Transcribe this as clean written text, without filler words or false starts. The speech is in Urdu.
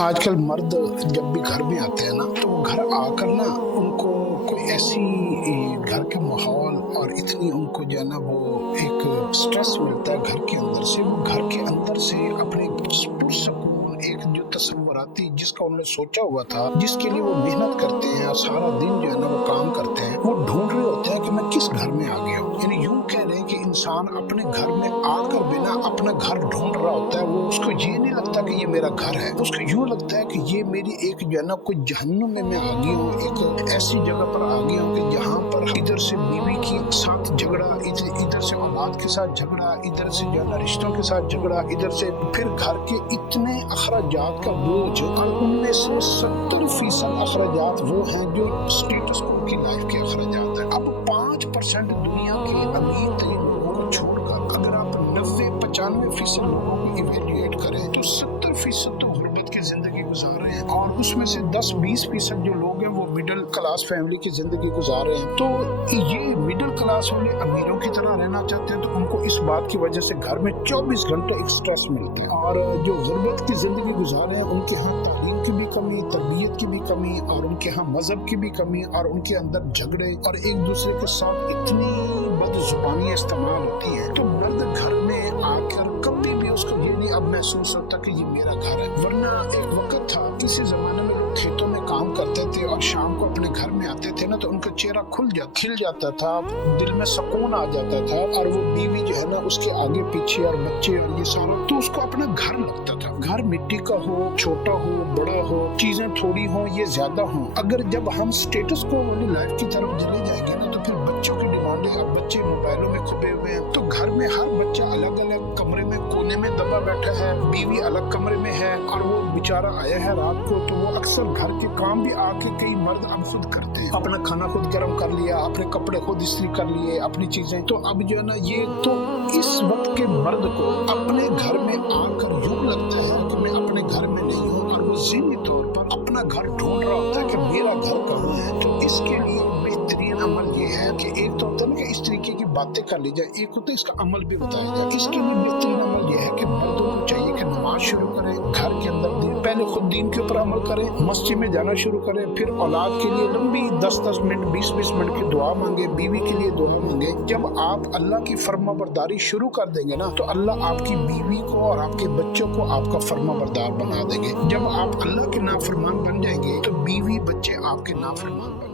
آج کل مرد جب بھی گھر میں آتے ہیں نا تو وہ گھر آ کر نا ان کو کوئی ایسی گھر کے ماحول اور اتنی ان کو جو ہے نا وہ ایک سٹریس ملتا ہے گھر کے اندر سے، وہ گھر کے اندر سے اپنے پرسکون ایک جو تصوراتی جس کا انہوں نے سوچا ہوا تھا، جس کے لیے وہ محنت کرتے ہیں اور سارا دن جو ہے نا وہ کام کرتے ہیں، وہ ڈھونڈ رہے ہوتے ہیں کہ میں کس گھر میں آ گیا ہوں۔ یعنی یوں کہہ رہے ہیں کہ انسان اپنے گھر میں آ کر بنا اپنا گھر ڈھونڈ رہا ہوتا ہے، وہ اس کو یہ نہیں لگتا کہ یہ میرا گھر ہے، اس کو یوں لگتا ہے کہ یہ میری ایک جو ہے نا کوئی جہنم میں آ گیا ہوں، ایک ایسی جگہ پر آ گیا ہوں کہ جہاں پر ادھر سے بیوی کے ساتھ جھگڑا، ادھر سے اولاد کے ساتھ جھگڑا، ادھر سے جو ہے نا رشتوں کے ساتھ جھگڑا، ادھر سے پھر گھر کے اتنے اخراجات کا بوجھ، اور ان میں سے 70% اخراجات وہ ہیں جو اسٹیٹس کو کی لائف کے اخراجات ہیں۔ اب 5% دنیا کے امیر ترین لوگوں کو چھوڑ کر اگر آپ 90-95% لوگوں کو ایویلویٹ کریں تو 70% تو غربت کی زندگی گزار رہے ہیں، اور اس میں سے 10-20% جو لوگ ہیں وہ مڈل کلاس فیملی کی زندگی گزار رہے ہیں۔ تو یہ مڈل کلاس والے امیروں کی طرح رہنا چاہتے ہیں، تو ان کو اس بات کی وجہ سے گھر میں 24 گھنٹے ایک سٹریس ملتی ہے، اور جو غربت کی زندگی گزار رہے ہیں ان کے ہاں تعلیم کی بھی کمی، تربیت کی بھی کمی، اور ان کے ہاں مذہب کی بھی کمی، اور ان کے اندر جھگڑے اور ایک دوسرے کے ساتھ اتنی بد زبانی استعمال ہوتی ہے۔ تو مرد گھر میں آ کر کبھی بھی اس کو یہ نہیں اب محسوس ہوتا کہ یہ میرا گھر ہے۔ ورنہ ایک وقت تھا، کسی زمانے میں لوگ کھیتوں میں کام کرتے تھے اور شام کو اپنے گھر میں آتے تھے نا تو ان کا چہرہ کھل جاتا تھا، دل میں سکون آ جاتا تھا، اور وہ بیوی جو ہے نا اس کے آگے پیچھے اور بچے اور یہ سارا تو اس کو اپنا گھر لگتا تھا۔ گھر مٹی کا ہو، چھوٹا ہو، بڑا ہو، چیزیں تھوڑی ہوں یہ زیادہ ہوں، اگر جب ہم سٹیٹس کو والی لائف کی طرف چلے جائیں گے نا تو پھر بچوں کی ڈیمانڈیں، اب بچے موبائلوں میں کھپے ہوئے ہیں، تو گھر میں ہر بچہ الگ الگ کمرے میں کونے میں دبا بیٹھا ہے، بیوی الگ کمرے میں ہے، اور وہ بیچارہ آیا ہے رات کو تو وہ اکثر گھر کے کام بھی آ کے کئی مرد اب خود کرتے ہیں، اپنا کھانا خود گرم کر لیا، اپنے کپڑے خود استری کر لیے، اپنی چیزیں، تو اب جو ہے نا یہ تو اس وقت کے مرد کو اپنے گھر میں آ کر یوں لگتا ہے کہ میں اپنے گھر میں نہیں ہوں، اور وہ ذہنی طور پر اپنا گھر ڈھونڈ رہا ہوتا ہے کہ میرا گھر کہاں ہے۔ تو اس کے لیے بہترین عمل یہ ہے کہ ایک تو ہوتا ہے نا کہ اس طریقے کی باتیں کر لی جائے، ایک ہوتا ہے اس کا عمل بھی بتایا جائے۔ اس کے لیے بہترین عمل یہ ہے کہ مردوں کو چاہیے کہ نماز شروع کریں، گھر کے اندر پہلے خود دین کے اوپر عمل کریں، مسجد میں جانا شروع کریں، پھر اولاد کے لیے لمبی 10-10 منٹ 20-20 منٹ کی دعا مانگے، بیوی کے لیے دعا مانگے۔ جب آپ اللہ کی فرما برداری شروع کر دیں گے نا تو اللہ آپ کی بیوی کو اور آپ کے بچوں کو آپ کا فرما بردار بنا دیں گے۔ جب آپ اللہ کے نافرمان بن جائیں گے تو بیوی بچے آپ کے نافرمان بن جائیں گے۔